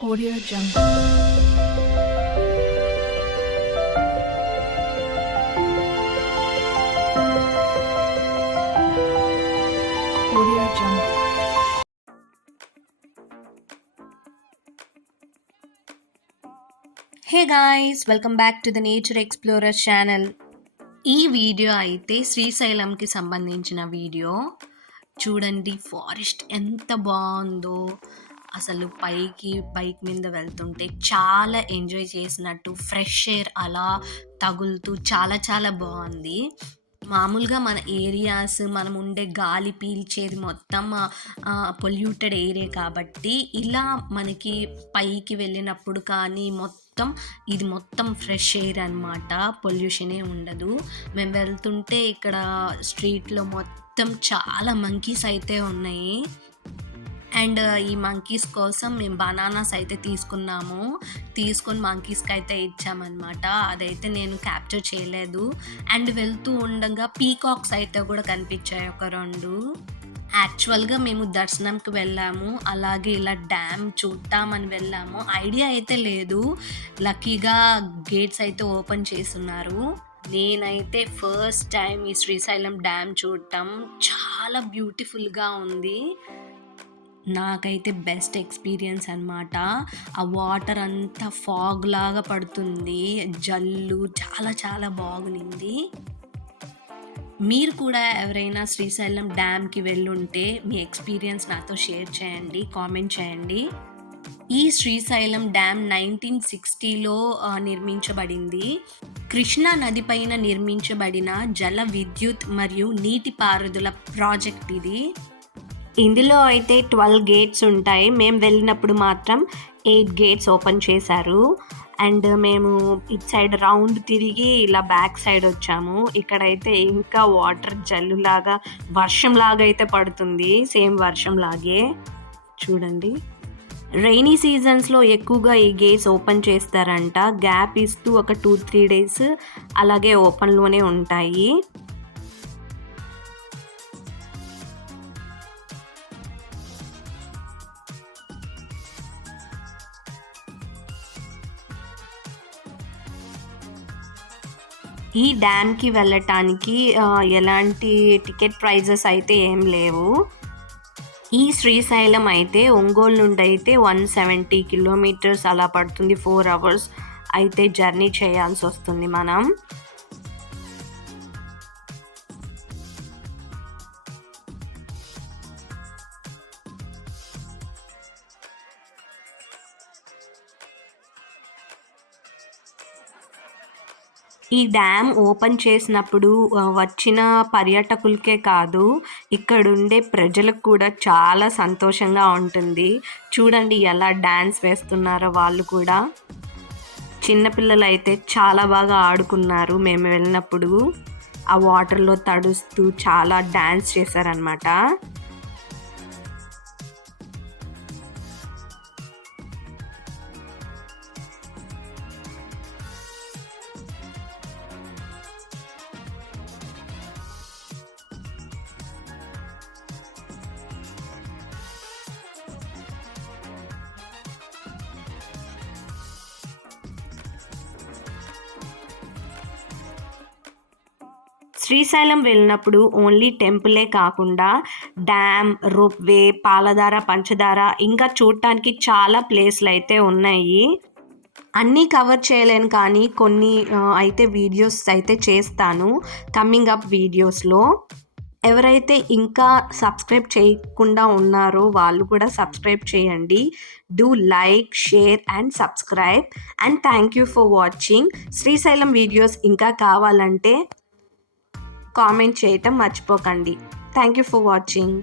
Audio Jungle. Audio Jungle. Hey guys, welcome back to the nature explorer channel. ఈ video అయితే శ్రీశైలంకి సంబంధించిన video. చూడండి forest ఎంత బాగుందో. అసలు బైక్ మీద వెళ్తుంటే చాలా ఎంజాయ్ చేసినట్టు ఫ్రెష్ ఎయిర్ అలా తగులుతూ చాలా చాలా బాగుంది. మామూలుగా మన ఏరియాస్ మనం ఉండే గాలి పీల్చేది మొత్తం పొల్యూటెడ్ ఏరియా కాబట్టి ఇలా మనకి పైకి వెళ్ళినప్పుడు కానీ ఇది మొత్తం ఫ్రెష్ ఎయిర్ అనమాట. పొల్యూషనే ఉండదు. మేము వెళ్తుంటే ఇక్కడ స్ట్రీట్లో మొత్తం చాలా మంకీస్ అయితే ఉన్నాయి. అండ్ ఈ మంకీస్ కోసం మేము బనానాస్ అయితే తీసుకొని మంకీస్కి అయితే ఇచ్చామన్నమాట. అదైతే నేను క్యాప్చర్ చేయలేదు. అండ్ వెళ్తూ ఉండగా పీకాక్స్ అయితే కూడా కనిపించాయి ఒక 2. యాక్చువల్గా మేము దర్శనంకి వెళ్ళాము, అలాగే ఇలా డ్యామ్ చూద్దామని వెళ్ళాము. ఐడియా అయితే లేదు. లక్కీగా గేట్స్ అయితే ఓపెన్ చేస్తున్నారు. నేనైతే ఫస్ట్ టైం ఈ శ్రీశైలం డ్యామ్ చూడటం. చాలా బ్యూటిఫుల్గా ఉంది. నాకైతే బెస్ట్ ఎక్స్పీరియన్స్ అనమాట. ఆ వాటర్ అంతా ఫాగ్ లాగా పడుతుంది, జల్లు చాలా చాలా బాగుంది. మీరు కూడా ఎవరైనా శ్రీశైలం డ్యామ్కి వెళ్ళుంటే మీ ఎక్స్పీరియన్స్ నాతో షేర్ చేయండి, కామెంట్ చేయండి. ఈ శ్రీశైలం డ్యామ్ 1960లో నిర్మించబడింది. కృష్ణా నది పైన నిర్మించబడిన జల విద్యుత్ మరియు నీటిపారుదల ప్రాజెక్ట్ ఇది. ఇందులో అయితే 12 గేట్స్ ఉంటాయి. మేము వెళ్ళినప్పుడు మాత్రం 8 గేట్స్ ఓపెన్ చేశారు. అండ్ మేము ఇటు సైడ్ రౌండ్ తిరిగి ఇలా బ్యాక్ సైడ్ వచ్చాము. ఇక్కడైతే ఇంకా వాటర్ జల్లులాగా వర్షంలాగా అయితే పడుతుంది, సేమ్ వర్షంలాగే. చూడండి, రైనీ సీజన్స్లో ఎక్కువగా ఈ గేట్స్ ఓపెన్ చేస్తారంట. గ్యాప్ ఇస్తూ ఒక 2-3 డేస్ అలాగే ఓపెన్లోనే ఉంటాయి. ఈ డ్యామ్కి వెళ్ళటానికి ఎలాంటి టికెట్ ప్రైజెస్ అయితే ఏం లేవు. ఈ శ్రీశైలం అయితే ఒంగోలు నుండి అయితే 170 కిలోమీటర్స్ అలా పడుతుంది. 4 అవర్స్ అయితే జర్నీ చేయాల్సి వస్తుంది మనం. ఈ డ్యామ్ ఓపెన్ చేసినప్పుడు వచ్చిన పర్యాటకులకే కాదు, ఇక్కడుండే ప్రజలకు కూడా చాలా సంతోషంగా ఉంటుంది. చూడండి ఎలా డ్యాన్స్ వేస్తున్నారో వాళ్ళు కూడా. చిన్నపిల్లలు అయితే చాలా బాగా ఆడుకున్నారు. మేము వెళ్ళినప్పుడు ఆ వాటర్లో తడుస్తూ చాలా డ్యాన్స్ చేశారనమాట. శ్రీశైలం వెళ్ళినప్పుడు ఓన్లీ టెంపులే కాకుండా డ్యామ్, రోప్వే, పాలధార, పంచదార ఇంకా చూడటానికి చాలా ప్లేస్లు అయితే ఉన్నాయి. అన్నీ కవర్ చేయలేను కానీ కొన్ని అయితే వీడియోస్ అయితే చేస్తాను కమింగ్ అప్ వీడియోస్లో. ఎవరైతే ఇంకా సబ్స్క్రైబ్ చేయకుండా ఉన్నారో వాళ్ళు కూడా సబ్స్క్రైబ్ చేయండి. Do like, share and subscribe. And thank you for watching. Srisailam videos ఇంకా కావాలంటే కామెంట్ చేయటం మర్చిపోకండి. Thank you for watching.